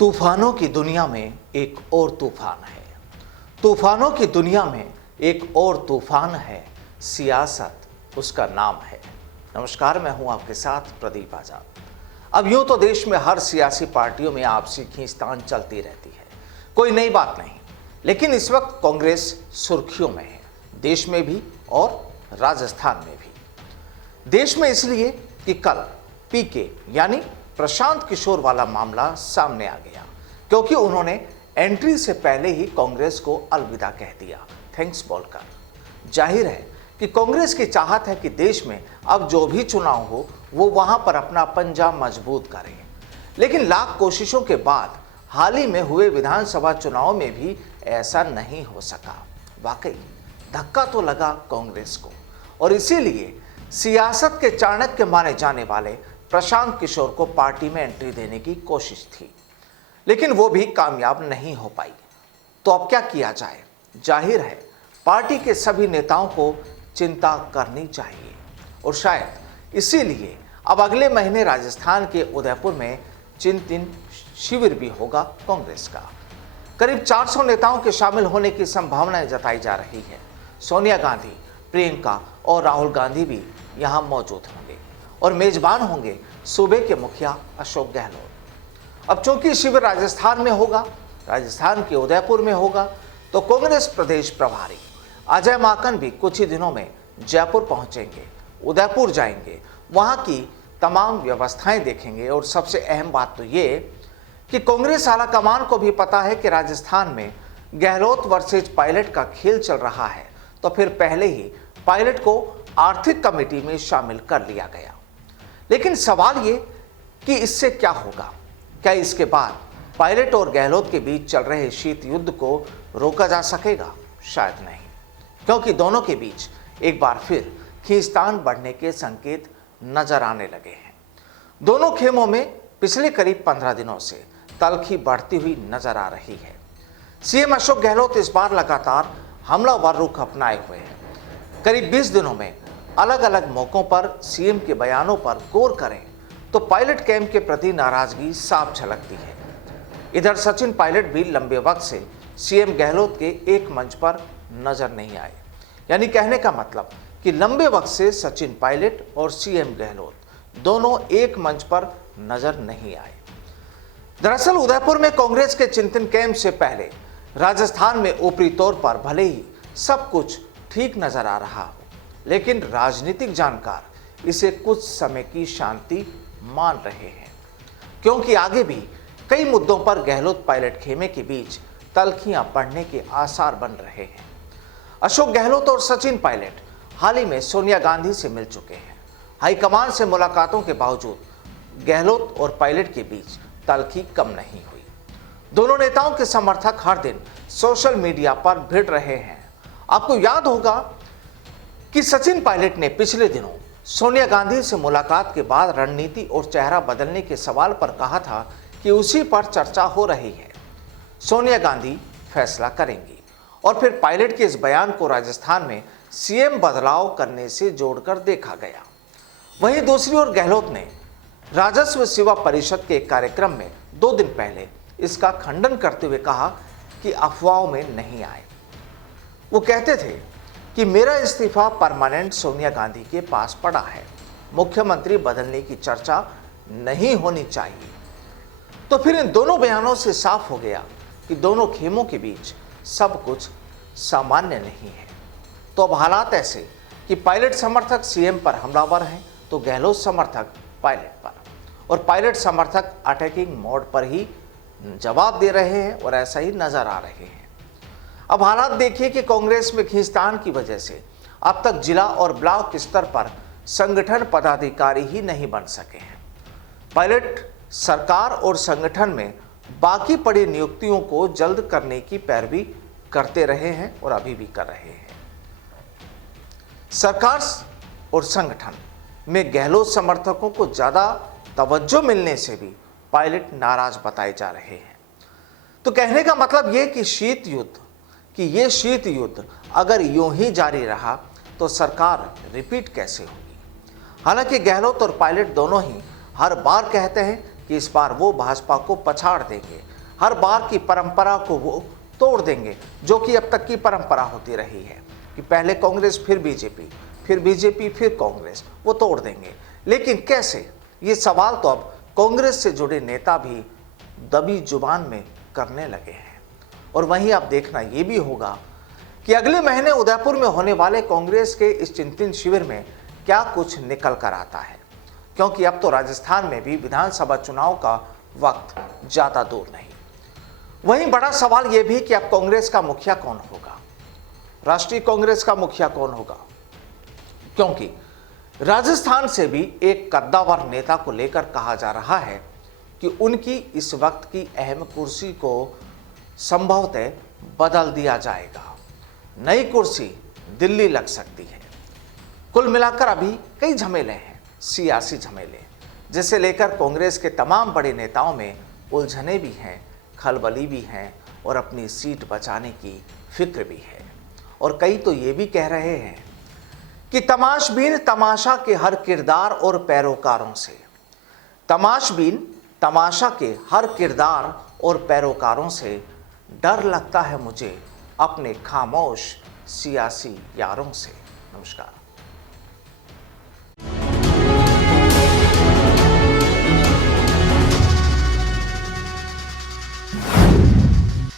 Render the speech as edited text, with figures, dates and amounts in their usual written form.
तूफानों की दुनिया में एक और तूफान है। तूफानों की दुनिया में एक और तूफान है, सियासत उसका नाम है। नमस्कार, मैं हूं आपके साथ प्रदीप आजाद। अब यूं तो देश में हर सियासी पार्टियों में आपसी खींचतान चलती रहती है, कोई नई बात नहीं। लेकिन इस वक्त कांग्रेस सुर्खियों में है, देश में भी और राजस्थान में भी। देश में इसलिए कि कल पीके यानी प्रशांत किशोर वाला मामला सामने आ गया, क्योंकि उन्होंने एंट्री से पहले ही कांग्रेस को अलविदा कह दिया, थैंक्स बोलकर। जाहिर है कि कांग्रेस की चाहत है कि देश में अब जो भी चुनाव हो वो वहां पर अपना पंजा मजबूत करें। लेकिन लाख कोशिशों के बाद हाल ही में हुए विधानसभा चुनाव में भी ऐसा नहीं हो सका। वाकई धक्का तो लगा कांग्रेस को, और इसीलिए सियासत के चाणक्य माने जाने वाले प्रशांत किशोर को पार्टी में एंट्री देने की कोशिश थी, लेकिन वो भी कामयाब नहीं हो पाई। तो अब क्या किया जाए? जाहिर है पार्टी के सभी नेताओं को चिंता करनी चाहिए, और शायद इसीलिए अब अगले महीने राजस्थान के उदयपुर में चिंतन शिविर भी होगा कांग्रेस का। करीब 400 नेताओं के शामिल होने की संभावनाएं जताई जा रही है। सोनिया गांधी, प्रियंका और राहुल गांधी भी यहां मौजूद होंगे, और मेजबान होंगे सूबे के मुखिया अशोक गहलोत। अब चूंकि शिविर राजस्थान में होगा, राजस्थान के उदयपुर में होगा, तो कांग्रेस प्रदेश प्रभारी अजय माकन भी कुछ ही दिनों में जयपुर पहुंचेंगे, उदयपुर जाएंगे, वहां की तमाम व्यवस्थाएं देखेंगे। और सबसे अहम बात तो ये कि कांग्रेस आला कमान को भी पता है कि राजस्थान में गहलोत वर्सेज पायलट का खेल चल रहा है, तो फिर पहले ही पायलट को आर्थिक कमेटी में शामिल कर लिया गया। लेकिन सवाल ये कि इससे क्या होगा? क्या इसके बाद पायलट और गहलोत के बीच चल रहे शीत युद्ध को रोका जा सकेगा? शायद नहीं, क्योंकि दोनों के बीच एक बार फिर खींचतान बढ़ने के संकेत नजर आने लगे हैं। दोनों खेमों में पिछले करीब 15 दिनों से तल्खी बढ़ती हुई नजर आ रही है। सीएम अशोक गहलोत इस बार लगातार हमलावर रुख अपनाए हुए हैं। करीब 20 दिनों में अलग अलग मौकों पर सीएम के बयानों पर गौर करें तो पायलट कैंप के प्रति नाराजगी साफ झलकती है। इधर सचिन पायलट भी लंबे वक्त से सीएम गहलोत के एक मंच पर नजर नहीं आए। यानी कहने का मतलब कि लंबे वक्त से सचिन पायलट और सीएम गहलोत दोनों एक मंच पर नजर नहीं आए। दरअसल उदयपुर में कांग्रेस के चिंतन कैंप से पहले राजस्थान में ऊपरी तौर पर भले ही सब कुछ ठीक नजर आ रहा हो, लेकिन राजनीतिक जानकार इसे कुछ समय की शांति मान रहे हैं, क्योंकि आगे भी कई मुद्दों पर गहलोत पायलट खेमे के बीच तल्खियां बढ़ने के आसार बन रहे हैं। अशोक गहलोत और सचिन पायलट हाल ही में सोनिया गांधी से मिल चुके हैं। हाईकमान से मुलाकातों के बावजूद गहलोत और पायलट के बीच तल्खी कम नहीं हुई। दोनों नेताओं के समर्थक हर दिन सोशल मीडिया पर भिड़ रहे हैं। आपको याद होगा कि सचिन पायलट ने पिछले दिनों सोनिया गांधी से मुलाकात के बाद रणनीति और चेहरा बदलने के सवाल पर कहा था कि उसी पर चर्चा हो रही है, सोनिया गांधी फैसला करेंगी। और फिर पायलट के इस बयान को राजस्थान में सीएम बदलाव करने से जोड़कर देखा गया। वहीं दूसरी ओर गहलोत ने राजस्व सेवा परिषद के एक कार्यक्रम में 2 दिन पहले इसका खंडन करते हुए कहा कि अफवाहों में नहीं आए। वो कहते थे कि मेरा इस्तीफा परमानेंट सोनिया गांधी के पास पड़ा है, मुख्यमंत्री बदलने की चर्चा नहीं होनी चाहिए। तो फिर इन दोनों बयानों से साफ हो गया कि दोनों खेमों के बीच सब कुछ सामान्य नहीं है। तो अब हालात ऐसे कि पायलट समर्थक सीएम पर हमलावर हैं, तो गहलोत समर्थक पायलट पर, और पायलट समर्थक अटैकिंग मोड पर ही जवाब दे रहे हैं, और ऐसा ही नजर आ रहे हैं। अब हालात देखिए कि कांग्रेस में खींचतान की वजह से अब तक जिला और ब्लॉक स्तर पर संगठन पदाधिकारी ही नहीं बन सके हैं। पायलट सरकार और संगठन में बाकी पड़ी नियुक्तियों को जल्द करने की पैरवी करते रहे हैं, और अभी भी कर रहे हैं। सरकार और संगठन में गहलोत समर्थकों को ज्यादा तवज्जो मिलने से भी पायलट नाराज बताए जा रहे हैं। तो कहने का मतलब यह कि ये शीत युद्ध अगर यूं ही जारी रहा तो सरकार रिपीट कैसे होगी? हालांकि गहलोत और पायलट दोनों ही हर बार कहते हैं कि इस बार वो भाजपा को पछाड़ देंगे, हर बार की परंपरा को वो तोड़ देंगे, जो कि अब तक की परंपरा होती रही है कि पहले कांग्रेस फिर बीजेपी, फिर बीजेपी फिर कांग्रेस, वो तोड़ देंगे। लेकिन कैसे, ये सवाल तो अब कांग्रेस से जुड़े नेता भी दबी जुबान में करने लगे हैं। और वहीं आप देखना ये भी होगा कि अगले महीने उदयपुर में होने वाले कांग्रेस के इस चिंतन शिविर में क्या कुछ निकल कर आता है, क्योंकि अब तो राजस्थान में भी विधानसभा चुनाव का वक्त ज्यादा दूर नहीं। वहीं बड़ा सवाल यह भी कि अब कांग्रेस का मुखिया कौन होगा, राष्ट्रीय कांग्रेस का मुखिया कौन होगा, क्योंकि राजस्थान से भी एक कद्दावर नेता को लेकर कहा जा रहा है कि उनकी इस वक्त की अहम कुर्सी को संभवतः बदल दिया जाएगा। नई कुर्सी दिल्ली लग सकती है। कुल मिलाकर अभी कई झमेले हैं, सियासी झमेले, जिसे लेकर कांग्रेस के तमाम बड़े नेताओं में उलझने भी हैं, खलबली भी हैं और अपनी सीट बचाने की फिक्र भी है। और कई तो ये भी कह रहे हैं कि तमाशबीन तमाशा के हर किरदार और पैरोकारों से, तमाशबीन तमाशा के हर किरदार और पैरोकारों से डर लगता है मुझे अपने खामोश सियासी यारों से। नमस्कार।